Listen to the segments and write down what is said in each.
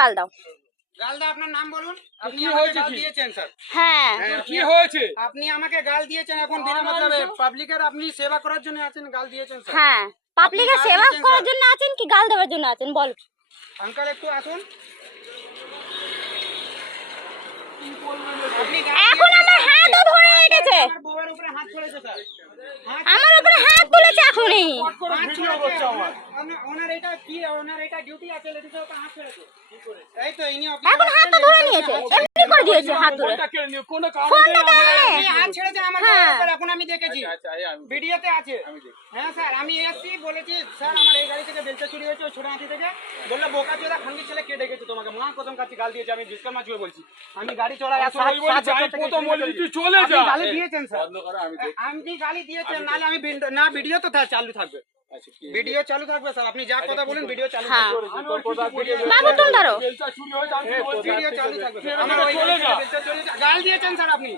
গাল দাও। গালদা আপনার নাম বলুন। আপনি আমাকে গাল দিয়েছেন স্যার। হ্যাঁ কি হয়েছে? আপনি আমাকে গাল দিয়েছেন, এখন বিনা মতলবে পাবলিকের আপনি সেবা করার জন্য আছেন, গাল দিয়েছেন স্যার। হ্যাঁ, পাবলিকের সেবা করার জন্য আছেন কি গাল দেওয়ার জন্য আছেন বল? আঙ্কেল একটু আসুন। এখন আমার হাতও ধরে রেখেছে, আমার বউয়ের উপরে হাত ছড়েছে স্যার। আমার উপরে হাত তুলেছে এখনই। ওনার এটা কি, ওনার এটা ডিউটি আছে, লেডিসের উপর হাত ছড়েছে। এই তো ইনি এখন হাতও ধরে নিয়েছে, এমনি করে দিয়েছে হাত ধরে। ফোনটা তো আপনি হাত ছেড়েছে আমার বউয়ের উপর, এখন আমি দেখেছি ভিডিওতে আছে। হ্যাঁ স্যার, আমি এসছি বলেছি স্যার আমার এই গাড়ি থেকে বেলচা চুরি হয়েছে, ওই ছোট হাতি থেকে। বললো বোকা চোদা খানকি ছেলে কে ডেকেছে তোমাকে, মা কদম কাছে গাল দিয়েছে। আমি বিস্কার মাছ বলছি, আমি গাড়ি চড়াই চলে যা। গালি দিয়েছেন স্যার, আপনি গালি দিয়েছেন, নাহলে আমি না ভিডিও তো চালু থাকবে, ভিডিও চালু থাকবে স্যার। আপনি যা কথা বলেন ভিডিও চালু থাকবে। বাবু তুমি ধরো, ভিডিও চালু থাকবে। আমার ওই গাল দিয়েছেন স্যার, আপনি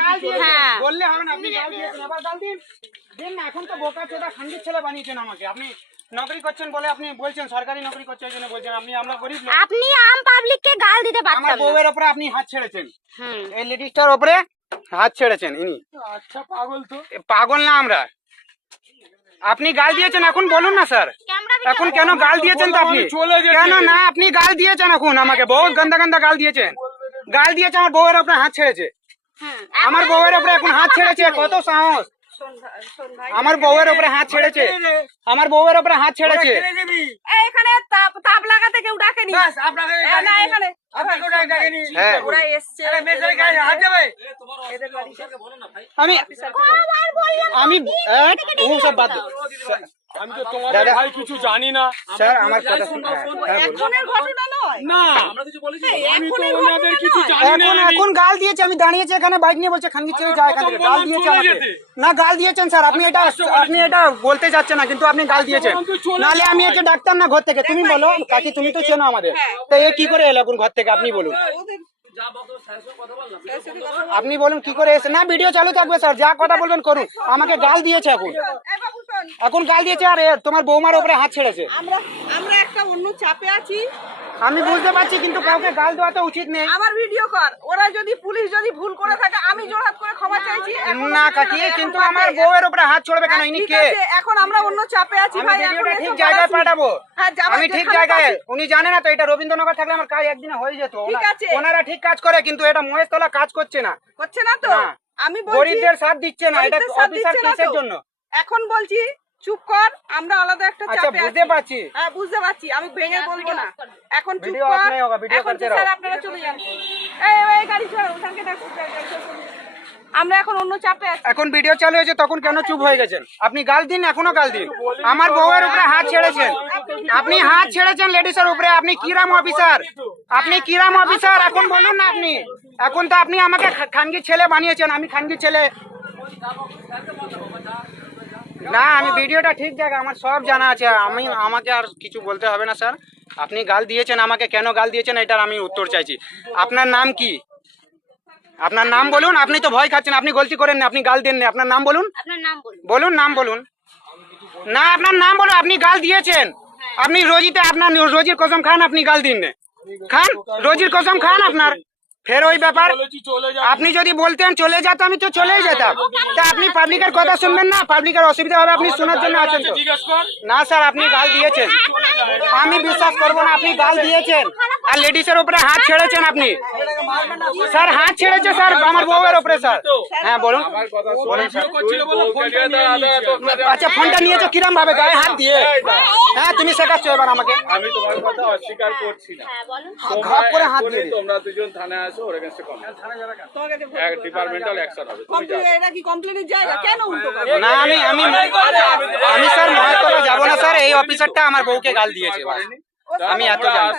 গাল দিয়েছেন বললে হবে না, আপনি গাল দিয়েছেন, আবার গাল দিন দিন না। এখন তো বোকা চোদা খানকি ছেলে বানিয়েছেন আমাকে। আপনি নকরি করছেন বলে আপনি বলছেন সরকারি নকরি করছে ওই জন্য বলছেন। আমরা গরিব লোক, আপনি আম পাবলিককে গাল দিতে পারছেন আমার না। বউয়ের উপরে আপনি হাত ছেড়েছেন, এই লেডিসটার উপরে হাত ছেড়েছেন ইনি। আচ্ছা পাগল তো, পাগল না আমরা। আপনি গাল দিয়েছেন, এখন বলুন না স্যার, এখন কেন গাল দিয়েছেন? তো আপনি কেন না, আপনি গাল দিয়েছেন এখন আমাকে, বহুত গন্দা গন্দা গাল দিয়েছেন। গাল দিয়েছে, আমার বউয়ের উপরে হাত ছেড়েছে, আমার বউয়ের উপরে এখন হাত ছেড়েছে। কত সাহস, আমার বউয়ের উপরে হাত ছেড়েছে, আমার বউয়ের উপরে হাত ছেড়েছে। এখানে তাপ লাগাতে কেউ ডাকেনি, না এখানে ওরা এসছে। আমি সব বাদ আমি তো তোমার ভাই কিছু জানি না স্যার, আমার কথা শুনুন। এখনের ঘটনা নয়, না আমি তো ওনাদের কিছু জানি না। এখন গাল দিয়েছে, আমি দাঁড়িয়েছি এখানে বাইক নিয়ে, বলছে খানকি ছেলে যায় এখান থেকে। গাল দিয়েছে আমাকে, না গাল দিয়েছেন স্যার। আপনি এটা বলতে যাচ্ছেন না, কিন্তু আপনি গাল দিয়েছেন, নাহলে আমি একে ডাকতাম না ঘর থেকে। তুমি বলো কাকি, তুমি তো চেনো আমাদের, তো এ কি করে এলো এখন ঘর থেকে? আপনি বলুন, আপনি বলুন কি করে এসে? না ভিডিও চালু থাকবে স্যার, যা কথা বলবেন করুন। আমাকে গাল দিয়েছে এখন গাল দিয়েছে, আর তোমার বৌমার উপরে হাত ছেড়েছে। আমরা একটা অন্য চাপে আছি, আমি বুঝতে পারছি, কিন্তু কাউকে গাল দেওয়া তো উচিত নেই। আমার ভিডিও কর, ওরা যদি পুলিশ যদি ভুল করে থাকে আমি জোরহাত করে ক্ষমা চাইছি। না কাকি, কিন্তু আমার বউয়ের উপরে হাত ছড়বে কেন? ইনি কে? এখন আমরা অন্য চাপে আছি ভাই, ভিডিওটা ঠিক জায়গায় পাঠাবো, আমি ঠিক জায়গায়। উনি জানে না তো, এটা রবীন্দ্রনগর থাকলে আমার কাজ একদিনে হয়ে যেত। ওনারা ঠিক কাজ করে, কিন্তু এটা মহেশতলা কাজ করছে না তো। আমি গরিবদের সাথ দিচ্ছে না, এটা অফিসার কেসের জন্য। এখন বলছি চুপ কর, আমরা আলাদা একটা আচ্ছা চাপে আছি। বুঝতে পারছি, হ্যাঁ বুঝতে পারছি, আমি ভেঙে বলবো না। এখন চুপ ভিডিও কর, অফ नहीं होगा, ভিডিও এখন करते স্যার रहो। আপনারা চলে যান। এই গাড়ি ছাড়ো, ওখানকে দেখো। আমরা এখন অন্য চাপে আছি। এখন ভিডিও চালু হয়েছে, তখন কেন চুপ হয়ে গেছেন? আপনি গাল দিন, এখনো গাল দিন। আমার বউয়ের উপরে হাত ছেড়েছেন, আপনি হাত ছেড়েছেন লেডিসের উপরে। আপনি কিরাম অফিসার, আপনি কিরাম অফিসার, এখন বলুন না আপনি। এখন তো আপনি আমাকে খানকি ছেলে বানিয়েছেন, আমি খানকি ছেলে না। আমি ভিডিওটা ঠিক জায়গা, আমার সব জানা আছে, আমাকে আর কিছু বলতে হবে না স্যার। আপনি গাল দিয়েছেন আমাকে, কেন গাল দিয়েছেন এটার আমি উত্তর চাইছি। আপনার নাম কি? আপনার নাম বলুন। আপনি তো ভয় খাচ্ছেন, আপনি গলতি করেন না, আপনি গাল দেন না। আপনার নাম বলুন, আপনার নাম বলুন। বলুন নাম বলুন। না আপনার নাম বলুন। আপনি গাল দিয়েছেন, আপনি রোজিতে আপনার রোজির কসম খান, আপনি গাল দিন না, খান রোজির কসম খান আপনার। ফের ওই ব্যাপার, আপনি যদি বলতেন চলে যেত, আমি তো চলেই যেতাম। তা আপনি পাবলিকের কথা শুনবেন না, পাবলিকের অসুবিধা হবে, আপনি শোনার জন্য আছেন তো। না স্যার, আপনি গাল দিয়েছেন, আমি বিশ্বাস করবো না। আপনি গাল দিয়েছেন, আর লেডিসের উপরে হাত ছেড়েছেন আপনি। স্যার হাত ছেড়েছে স্যার আমার বউয়ের উপরে স্যার। হ্যাঁ বলুন, বলুন স্যার। আচ্ছা ফোনটা নিয়েছো কিরম ভাবে, গায়ে হাত দিয়ে? হ্যাঁ তুমি শেখাচ্ছ এবার আমাকে। আমি তোমার কথা অস্বীকার করছি না, ঘাপ করে হাত দিয়ে তোমরা দুজন থানায় আসো, ওর এগেইনস্টে ডিপার্টমেন্টাল অ্যাকশন হবে। এটা কি কমপ্লেনের জায়গা? কেন উল্টো না আমি স্যার মহেশতলা যাবো না স্যার। এই অফিসারটা আমার বউকে গাল দিয়েছে, আমি এত জানি।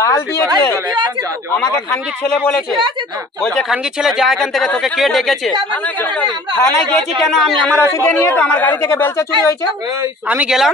গাল দিয়েছে আমাকে, খানকি ছেলে বলেছে, বলছে খানকি ছেলে যা এখান থেকে, তোকে কে ডেকেছে? থানায় গিয়েছি কেন? আমি আমার অসুবিধা নিয়ে তো, আমার গাড়ি থেকে বেলচা চুরি হয়েছে, আমি গেলাম।